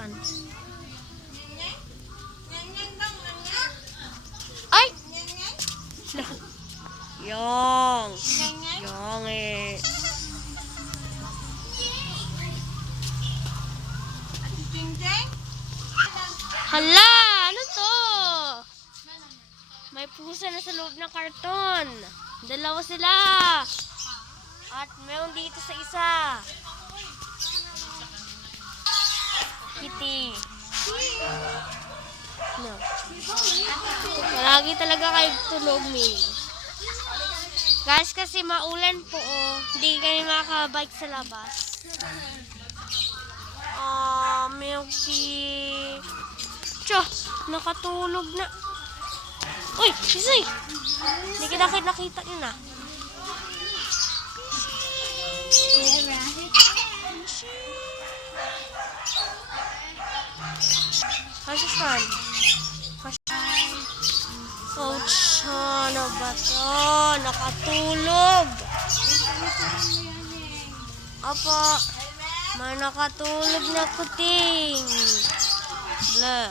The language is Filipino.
Saan? Ay! Yang! Yang eh. Hala! Ano to? May pusa na sa loob ng karton. Dalawa sila. At mayroon dito sa isa. Kitty. No. Palagi talaga kayo tulog, Min. Guys, kasi maulan po, oh. Hindi kami makakabike sa labas. Milky. Tiyo, nakatulog na. Uy, Sisay! Hindi kita nakita yun ah. Kasasan? Ouch, ano ba to? Nakatulog. Apa, may nakatulog na kuting. Blah.